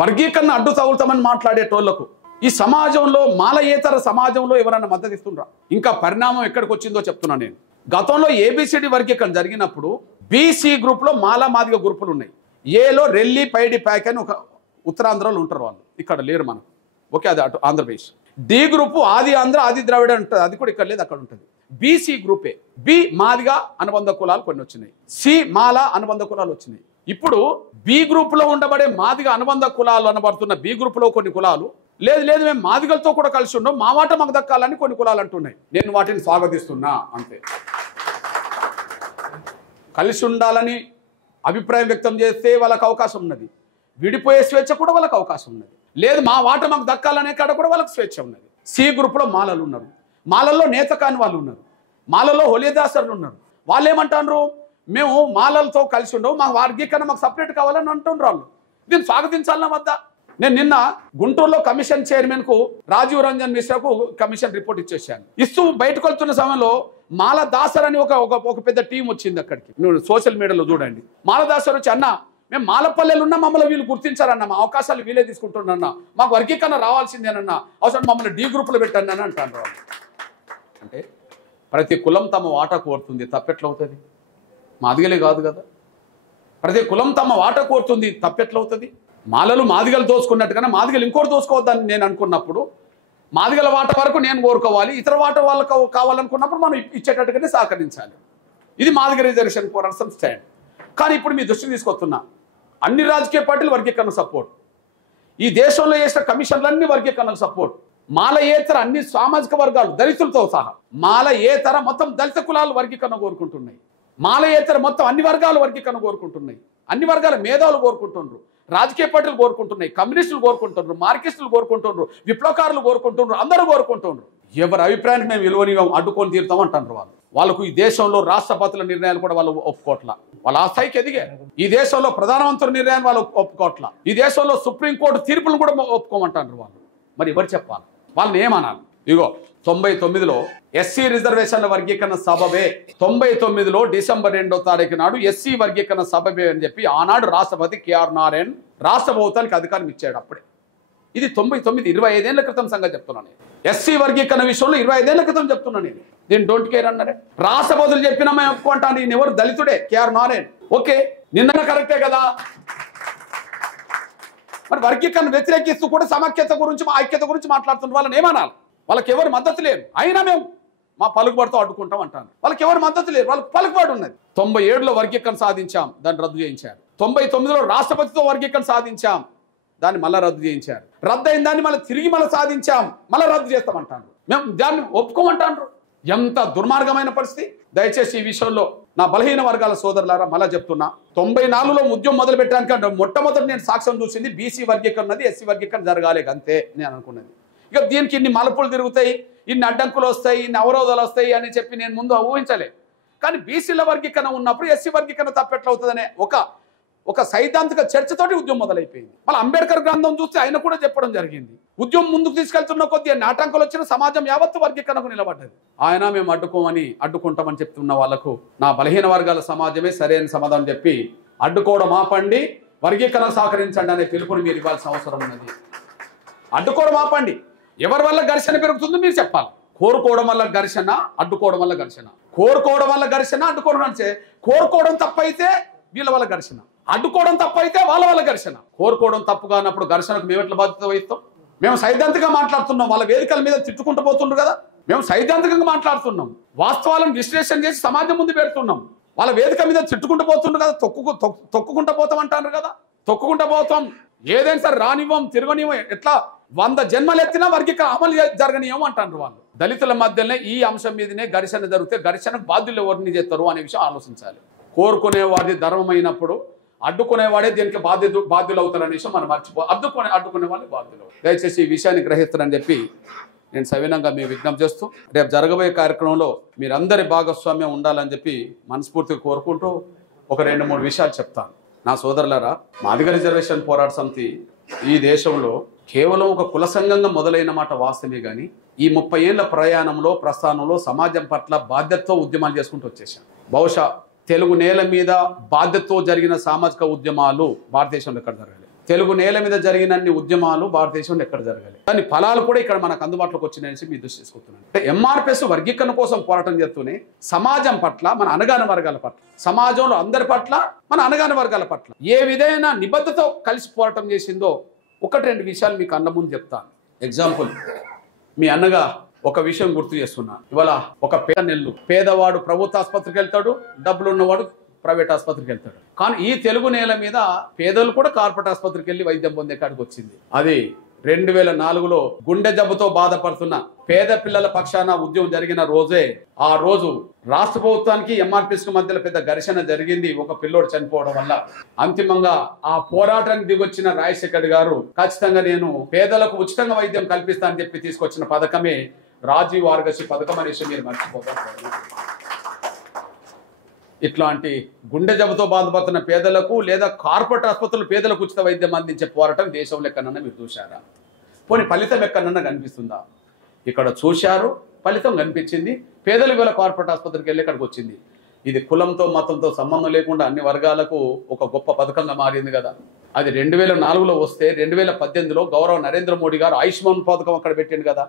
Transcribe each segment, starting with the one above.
వర్గీకరణ అడ్డు తగులుతామని మాట్లాడేటోళ్లకు ఈ సమాజంలో మాలయేతర సమాజంలో ఎవరైనా మద్దతు ఇస్తుండ్రా? ఇంకా పరిణామం ఎక్కడికి వచ్చిందో చెప్తున్నా నేను. గతంలో ఏబిసిడి వర్గీకరణ జరిగినప్పుడు బీసీ గ్రూప్లో మాదిగ గ్రూపులు ఉన్నాయి. ఏలో రెల్లి పైడి ప్యాక్ అని ఒక ఉత్తరాంధ్రలో ఉంటారు, వాళ్ళు ఇక్కడ లేరు మనకు. ఓకే, అది అటు ఆంధ్రప్రదేశ్. డి గ్రూపు ఆది ఆంధ్ర ఆది ద్రావిడ ఉంటుంది, అది కూడా ఇక్కడ లేదు, అక్కడ ఉంటుంది. బీసీ గ్రూపే. బి మాదిగ అనుబంధ కులాలు కొన్ని వచ్చినాయి, సి మాల అనుబంధ కులాలు వచ్చినాయి. ఇప్పుడు బి గ్రూపులో ఉండబడే మాదిగ అనుబంధ కులాలు అనబడుతున్న బి గ్రూపులో కొన్ని కులాలు లేదు మేము మాదిగలతో కూడా కలిసి ఉన్నాం, మా వాట మాకు దక్కాలని కొన్ని కులాలు అంటున్నాయి. నేను వాటిని స్వాగతిస్తున్నా అంతే. కలిసి ఉండాలని అభిప్రాయం వ్యక్తం చేస్తే వాళ్ళకి అవకాశం ఉన్నది, విడిపోయే స్వేచ్ఛ కూడా వాళ్ళకి అవకాశం ఉన్నది. లేదు మా వాట మాకు దక్కాలనే కాడ కూడా వాళ్ళకి స్వేచ్ఛ ఉన్నది. సి గ్రూప్లో మాలలు ఉన్నారు, మాలల్లో నేత కాని వాళ్ళు ఉన్నారు, మాలలో హోలీదాసర్లు ఉన్నారు. వాళ్ళు ఏమంటారు, మేము మాలలతో కలిసి ఉండవు, మా వర్గీకరణ మాకు సపరేట్ కావాలని అంటున్నారు వాళ్ళు. దీన్ని స్వాగతించాలన్నా వద్దా? నేను నిన్న గుంటూరులో కమిషన్ చైర్మన్కు రాజీవ్ రంజన్ మిశ్రాకు కమిషన్ రిపోర్ట్ ఇచ్చేసాను. ఇస్తూ బయటకు వెళ్తున్న సమయంలో మాల దాసర్ అని ఒక పెద్ద టీం వచ్చింది అక్కడికి. నువ్వు సోషల్ మీడియాలో చూడండి. మాల దాసర్ వచ్చి, అన్న మేము మాలపల్లెలు ఉన్నా మమ్మల్ని వీళ్ళు గుర్తించారన్న, మా అవకాశాలు వీళ్ళే తీసుకుంటున్నా, మాకు వర్గీకరణ రావాల్సిందేనన్నా, అవసరం మమ్మల్ని డి గ్రూపులో పెట్టండి అని అంటారు వాళ్ళు. అంటే ప్రతి కులం తమ వాటా కోరుతుంది, తప్పెట్లవుతుంది? మాదిగలే కాదు కదా, ప్రతి కులం తమ వాటా కోరుతుంది, తప్పెట్లవుతుంది? మాలలు మాదిగలు దోసుకున్నట్టుగానే మాదిగలు ఇంకోటి దోసుకోవద్దని నేను అనుకున్నప్పుడు మాదిగల వాట వరకు నేను కోరుకోవాలి, ఇతర వాట వాళ్ళకు కావాలనుకున్నప్పుడు మనం ఇచ్చేటట్టుగానే సహకరించాలి. ఇది మాదిగ రిజర్వేషన్ పోరాటం స్టాండ్. కానీ ఇప్పుడు మీ దృష్టికి తీసుకొస్తున్నా, అన్ని రాజకీయ పార్టీలు వర్గీకరణ సపోర్ట్, ఈ దేశంలో చేసిన కమిషన్లన్నీ వర్గీకరణకు సపోర్ట్, మాలయేతర అన్ని సామాజిక వర్గాలు దళితులతో సహా మాలయేతర మొత్తం దళిత కులాలు వర్గీకరణ కోరుకుంటున్నాయి, మాలయేతర మొత్తం అన్ని వర్గాలు వర్గీకరణ కోరుకుంటున్నాయి, అన్ని వర్గాల మేధావులు కోరుకుంటున్నారు, రాజకీయ పార్టీలు కోరుకుంటున్నాయి, కమ్యూనిస్టులు కోరుకుంటున్నారు, మార్కిస్టులు కోరుకుంటున్నారు, విప్లవకారులు కోరుకుంటున్నారు, అందరూ కోరుకుంటున్నారు. ఎవరి అభిప్రాయానికి మేము విలువనిగా అడ్డుకొని తీరుతాం అంటారు వాళ్ళు. వాళ్ళకు ఈ దేశంలో రాష్ట్రపతుల నిర్ణయాలు కూడా వాళ్ళు ఒప్పుకోవట్లా, వాళ్ళు ఆ స్థాయికి ఎదిగారు. ఈ దేశంలో ప్రధానమంత్రి నిర్ణయాన్ని వాళ్ళు ఒప్పుకోవట్లా, ఈ దేశంలో సుప్రీంకోర్టు తీర్పులను కూడా ఒప్పుకోమంటారు వాళ్ళు. మరి ఎవరు చెప్పాలి? వాళ్ళని ఏమనాలి? ఇగో 99లో ఎస్సీ రిజర్వేషన్ల వర్గీకరణ సబబే, 99లో డిసెంబర్ 2వ తారీఖు నాడు ఎస్సీ వర్గీకరణ సబబే అని చెప్పి ఆనాడు రాష్ట్రపతి కేఆర్ నారాయణ్ రాష్ట్ర ప్రభుత్వానికి అధికారం ఇచ్చాడు. అప్పుడే ఇది 99, 25 ఏళ్ల క్రితం సంగతి చెప్తున్నాను. ఎస్సీ వర్గీకరణ విషయంలో 25 ఏళ్ల క్రితం చెప్తున్నాను నేను. దీన్ని డోంట్ కేర్ అన్నారే. రాష్ట్రపతులు చెప్పినా మేము ఒప్పుకుంటాను, ఈయన ఎవరు? దళితుడే, కేఆర్ నారాయణ్. ఓకే, నిన్న కరెక్టే కదా. మరి వర్గీకరణ వ్యతిరేకిస్తూ కూడా సమాఖ్యత గురించి, ఐక్యత గురించి మాట్లాడుతున్న వాళ్ళని ఏమనాలి? వాళ్ళకి ఎవరు మద్దతు లేరు, అయినా మేము మా పలుకుబడితో అడ్డుకుంటాం అంటాను. వాళ్ళకి ఎవరు మద్దతు లేరు, వాళ్ళకి పలుకుబడి ఉన్నది. 97లో వర్గీకరణ సాధించాం, దాన్ని రద్దు చేయించారు. 99లో రాష్ట్రపతితో వర్గీకరణ సాధించాం, దాన్ని మళ్ళీ రద్దు చేయించారు. రద్దు అయిన దాన్ని మళ్ళీ తిరిగి సాధించాం, మళ్ళీ రద్దు చేస్తామంటాను. మేము దాన్ని ఒప్పుకోమంటాను. ఎంత దుర్మార్గమైన పరిస్థితి. దయచేసి ఈ విషయంలో నా బలహీన వర్గాల సోదరులారా మళ్ళీ చెప్తున్నా, 94లో ఉద్యమం మొదలు పెట్టడానికి మొట్టమొదటి నేను సాక్ష్యం చూసింది బీసీ వర్గీకరణది, ఎస్సీ వర్గీకరణ జరగాలి అంతే నేను అనుకున్నది. ఇక దీనికి ఇన్ని మలుపులు తిరుగుతాయి, ఇన్ని అడ్డంకులు వస్తాయి, ఇన్ని అవరోధాలు వస్తాయి అని చెప్పి నేను ముందు ఊహించలే. కానీ బీసీల వర్గీకరణ ఉన్నప్పుడు ఎస్సీ వర్గీకరణ తప్పెట్లవుతుందనే ఒక సైద్ధాంతిక చర్చతోటి ఉద్యమం మొదలైపోయింది. మళ్ళీ అంబేద్కర్ గ్రంథం చూస్తే ఆయన కూడా చెప్పడం జరిగింది. ఉద్యమం ముందుకు తీసుకెళ్తున్న కొద్ది ఆటంకాలు వచ్చిన సమాజం యావత్తు వర్గీకరణకు నిలబడ్డది. ఆయన మేము అడ్డుకుంటామని చెప్తున్న వాళ్లకు నా బలహీన వర్గాల సమాజమే సరైన సమాధానం చెప్పి అడ్డుకోవడం ఆపండి, వర్గీకరణ సహకరించండి అనే పిలుపుని మీరు ఇవ్వాల్సిన అవసరం ఉన్నది. అడ్డుకోవడం ఆపండి. ఎవరి వల్ల ఘర్షణ పెరుగుతుందో మీరు చెప్పాలి. కోరుకోవడం వల్ల ఘర్షణ, అడ్డుకోవడం వల్ల ఘర్షణ. కోరుకోవడం వల్ల ఘర్షణ, అడ్డుకోవడం అంటే కోరుకోవడం తప్పైతే వీళ్ళ వల్ల ఘర్షణ, అడ్డుకోవడం తప్పైతే వాళ్ళ వల్ల ఘర్షణ. కోరుకోవడం తప్పు కానప్పుడు ఘర్షణకు మేము ఎట్లా బాధ్యత వహిస్తాం? మేము సైద్ధాంతికంగా మాట్లాడుతున్నాం, వాళ్ళ వేదికల మీద తిట్టుకుంటూ పోతుండ్రు కదా. మేము సైద్ధాంతికంగా మాట్లాడుతున్నాం, వాస్తవాలను విశ్లేషణ చేసి సమాజం ముందు పెడుతున్నాం. వాళ్ళ వేదిక మీద తిట్టుకుంటూ పోతుండ్రు కదా, తొక్కుకుంటూ పోతాం అంటారు కదా. తొక్కుకుంటూ పోతాం, ఏదైనా సరే రానివ్వం, తిరగనివ్వం, ఎట్లా 100 జన్మలెత్తినా వర్గీకరణ అమలు జరగనివ్వం అంటారు వాళ్ళు. దళితుల మధ్యనే ఈ అంశం మీదనే ఘర్షణ జరిగితే ఘర్షణకు బాధ్యులు ఎవరిని చేస్తారు అనే విషయం ఆలోచించాలి. కోరుకునేవాడి ధర్మమైనప్పుడు అడ్డుకునేవాడే దీనికి బాధ్యులు అవుతారనే విషయం మనం అడ్డుకునే వాళ్ళు బాధ్యులు. దయచేసి ఈ విషయాన్ని గ్రహిస్తారని చెప్పి నేను సవినంగా మీ విజ్ఞప్తి చేస్తూ, రేపు జరగబోయే కార్యక్రమంలో మీరందరి భాగస్వామ్యం ఉండాలని చెప్పి మనస్ఫూర్తిగా కోరుకుంటూ ఒక 2-3 విషయాలు చెప్తాను. నా సోదరులారా, మాదిగ రిజర్వేషన్ పోరాట సమితి ఈ దేశంలో కేవలం ఒక కుల సంఘంగా మొదలైన మాట వాస్తవమే, కానీ ఈ 30 ఏళ్ల ప్రస్థానంలో సమాజం పట్ల బాధ్యతతో ఉద్యమాలు చేసుకుంటూ వచ్చేసాం. బహుశా తెలుగు నేల మీద బాధ్యతతో జరిగిన సామాజిక ఉద్యమాలు భారతదేశంలో ఎక్కడ జరగలేదు. తెలుగు నేల మీద జరిగినన్ని ఉద్యమాలు భారతదేశంలో ఎక్కడ జరగాలి, దాని ఫలాలు కూడా ఇక్కడ మనకు అందుబాటులోకి వచ్చినాయని మీ దృష్టి తీసుకుంటున్నాను. అంటే ఎంఆర్పిఎస్ వర్గీకరణ కోసం పోరాటం చేస్తూనే సమాజం పట్ల, మన అనగాన వర్గాల పట్ల, సమాజంలో అందరి పట్ల, మన అనగాన వర్గాల పట్ల ఏ విధమైన నిబద్ధతతో కలిసి పోరాటం చేసిందో ఒకటి రెండు విషయాలు మీకు అన్న ముందు చెప్తాను. ఎగ్జాంపుల్, మీ అన్నగా ఒక విషయం గుర్తు చేస్తున్నా. ఇవాళ ఒక పేదవాడు ప్రభుత్వ ఆసుపత్రికి వెళ్తాడు, డబ్బులు ఉన్నవాడు ప్రైవేట్ ఆసుపత్రికి వెళ్తాడు. కానీ ఈ తెలుగు నేల మీద పేదలు కూడా కార్పొరేట్ ఆసుపత్రికి వెళ్ళి వైద్యం పొందే కాడికి వచ్చింది. అది 2004లో గుండె జబ్బుతో బాధపడుతున్న పేద పిల్లల పక్షాన ఉద్యమం జరిగిన రోజే. ఆ రోజు రాష్ట్ర ప్రభుత్వానికి ఎంఆర్పిఎస్ మధ్యలో పెద్ద ఘర్షణ జరిగింది, ఒక పిల్లోడు చనిపోవడం వల్ల. అంతిమంగా ఆ పోరాటానికి దిగొచ్చిన రాజశేఖర్ గారు ఖచ్చితంగా నేను పేదలకు ఉచితంగా వైద్యం కల్పిస్తా అని చెప్పి తీసుకొచ్చిన పథకమే రాజీవ్ ఆరోగ్యశ్రీ పథకం అనేసి మీరు మర్చిపోతారు. ఇట్లాంటి గుండె జబ్బుతో బాధపడుతున్న పేదలకు లేదా కార్పొరేట్ ఆసుపత్రులు పేదలకు ఉచిత వైద్యం అందించే పోరాటం దేశంలో ఎక్కడన్నా మీరు చూశారా? పోనీ ఫలితం ఎక్కడన్నా కనిపిస్తుందా? ఇక్కడ చూశారు, ఫలితం కనిపించింది. పేదలు వేళ కార్పొరేట్ ఆసుపత్రికి వెళ్ళి ఇక్కడికి వచ్చింది. ఇది కులంతో మతంతో సంబంధం లేకుండా అన్ని వర్గాలకు ఒక గొప్ప పథకంగా మారింది కదా. అది 2004లో వస్తే 2018లో గౌరవ నరేంద్ర మోడీ గారు ఆయుష్మాన్ పథకం అక్కడ పెట్టిండు కదా.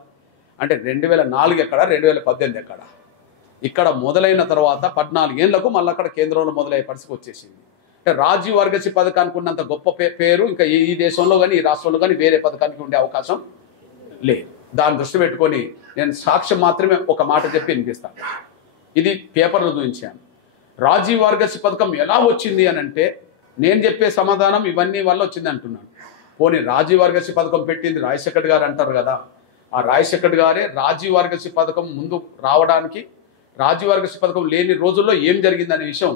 అంటే 2004 ఎక్కడ, 2018 ఎక్కడ? ఇక్కడ మొదలైన తర్వాత 14 ఏళ్లకు మళ్ళీ అక్కడ కేంద్రంలో మొదలయ్యే పరిస్థితి వచ్చేసింది. అంటే రాజీవ్ ఆరోగ్యశ్రీ పథకానికి ఉన్నంత గొప్ప పేరు ఇంకా ఈ దేశంలో కానీ ఈ రాష్ట్రంలో కానీ వేరే పథకానికి ఉండే అవకాశం లేదు. దాన్ని దృష్టి పెట్టుకొని నేను సాక్ష్యం మాత్రమే ఒక మాట చెప్పి వినిపిస్తాను. ఇది పేపర్లో చూపించాను. రాజీవ్ ఆరోగ్యశ్రీ పథకం ఎలా వచ్చింది అని అంటే నేను చెప్పే సమాధానం ఇవన్నీ వల్ల వచ్చింది అంటున్నాను. పోనీ రాజీవ్ ఆరోగ్యశ్రీ పథకం పెట్టింది రాజశేఖర్ గారు అంటారు కదా. ఆ రాజశేఖర్ గారే రాజీవ్ ఆరోగ్యశ్రీ పథకం ముందు రావడానికి, రాజీవ్ ఆరోగ్యశ్రీ పథకం లేని రోజుల్లో ఏం జరిగిందనే విషయం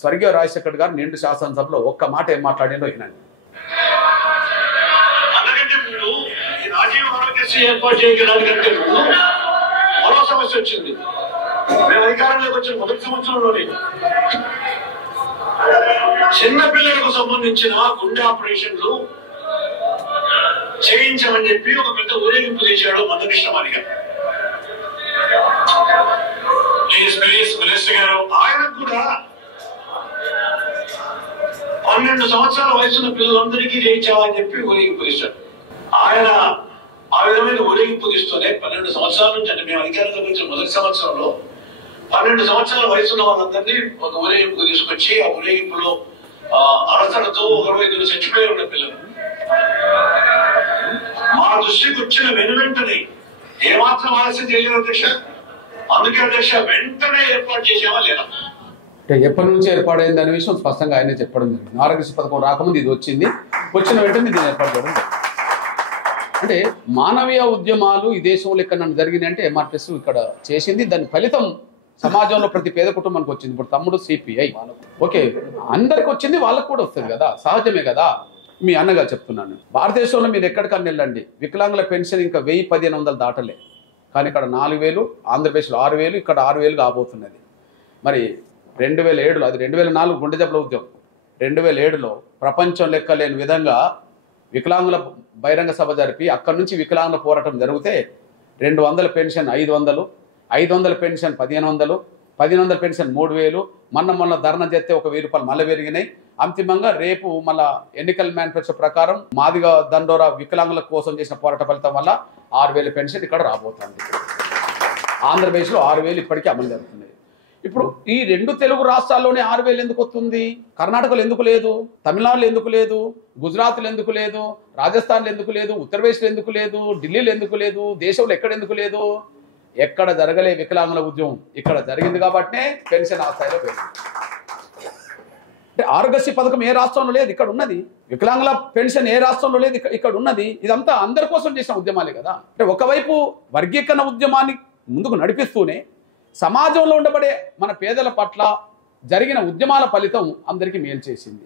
స్వర్గీయ రాజశేఖర్ గారు నిండు శాసనసభలో ఒక్క మాట ఏం మాట్లాడిందో వినండి. రాజీవ్ ఆరోగ్యశ్రీ ఏర్పాటు చేయడానికంటే ముందు మరో సమస్య వచ్చింది. మేము అధికారంలోకి వచ్చిన మొదటి సంవత్సరంలోనే చిన్న పిల్లలకు సంబంధించిన గుండె ఆపరేషన్లు చేయించమని చెప్పి ఒక పెద్ద ఊరేగింపు చేశాడు మందకృష్ణమాని గారు. మినిస్టర్ గారు ఆయనకు కూడా 12 సంవత్సరాల వయసున్న పిల్లలందరికీ చేయించామని చెప్పి ఊరేగింపు తీశారు. ఆయన ఆ విధమైన ఊరేగింపు తీస్తూనే 12 సంవత్సరాల నుంచి, అంటే మేము అధికారంలోకి వచ్చిన మొదటి సంవత్సరంలో 12 సంవత్సరాల వయసున్న వాళ్ళందరినీ ఒక ఊరేగింపు తీసుకొచ్చి ఆ ఊరేగింపులో అరసలతో 22 చచ్చిపోయి ఉన్న పిల్లలు మా దృష్టికి వచ్చిన వెనువెంటనే ఏమాత్రం ఆలస్యం చేయలేదు అధ్యక్ష. అందుకే అధ్యక్ష వెంటనే ఏర్పాటు చేసేవా లేదా? అంటే ఎప్పటి నుంచి ఏర్పాటైంది అనే విషయం స్పష్టంగా ఆయనే చెప్పడం జరిగింది. ఆరోగ్యశ్రీ పథకం రాకముందు ఇది వచ్చింది, వచ్చిన వెంటనే దీన్ని ఏర్పాటు చేయడం జరిగింది. అంటే మానవీయ ఉద్యమాలు ఈ దేశంలో ఎక్కడ జరిగింది అంటే ఎంఆర్పిఎస్ ఇక్కడ చేసింది. దాని ఫలితం సమాజంలో ప్రతి పేద కుటుంబానికి వచ్చింది. ఇప్పుడు తమ్ముడు సిపిఐ ఓకే అందరికి వచ్చింది, వాళ్ళకు కూడా వస్తుంది కదా, సహజమే కదా. మీ అన్నగా చెప్తున్నాను, భారతదేశంలో మీరు ఎక్కడికన్నా వెళ్ళండి, వికలాంగుల పెన్షన్ ఇంకా 1000-1500 దాటలే. కానీ ఇక్కడ 4000, ఆంధ్రప్రదేశ్లో 6000, ఇక్కడ 6000 కాబోతున్నది. మరి 2007లో, అది 2004 గుండె జబ్బుల ఉద్యమం, 2007లో ప్రపంచం లెక్కలేని విధంగా వికలాంగుల బహిరంగ సభ జరిపి అక్కడి నుంచి వికలాంగుల పోరాటం జరిగితే 200 పెన్షన్ 500, 500 పెన్షన్ 1500, 1500 పెన్షన్ 3000, మొన్న ధర్నా చేస్తే 1000 రూపాయలు మళ్ళీ పెరిగినాయి. అంతిమంగా రేపు మళ్ళా ఎన్నికల మేనిఫెస్టో ప్రకారం మాదిగా దండోరా వికలాంగుల కోసం చేసిన పోరాట ఫలితం వల్ల 6000 పెన్షన్ ఇక్కడ రాబోతుంది. ఆంధ్రప్రదేశ్లో 6000 ఇప్పటికీ అమలు జరుగుతుంది. ఇప్పుడు ఈ 2 తెలుగు రాష్ట్రాల్లోనే 6000 ఎందుకు వస్తుంది? కర్ణాటకలో ఎందుకు లేదు? తమిళనాడులో ఎందుకు లేదు? గుజరాత్లో ఎందుకు లేదు? రాజస్థాన్లో ఎందుకు లేదు? ఉత్తరప్రదేశ్లో ఎందుకు లేదు? ఢిల్లీలో ఎందుకు లేదు? దేశంలో ఎక్కడ ఎందుకు లేదు? ఎక్కడ జరగలే వికలాంగుల ఉద్యమం, ఇక్కడ జరిగింది కాబట్టే పెన్షన్ ఆ స్థాయిలో పెరిగింది. అంటే ఆరోగ్యశ్రీ పథకం ఏ రాష్ట్రంలో లేదు, ఇక్కడ ఉన్నది. వికలాంగుల పెన్షన్ ఏ రాష్ట్రంలో లేదు, ఇక్కడ ఉన్నది. ఇదంతా అందరి కోసం చేసిన ఉద్యమాలే కదా. అంటే ఒకవైపు వర్గీకరణ ఉద్యమాన్ని ముందుకు నడిపిస్తూనే సమాజంలో ఉండబడే మన పేదల పట్ల జరిగిన ఉద్యమాల ఫలితం అందరికీ మేలు చేసింది.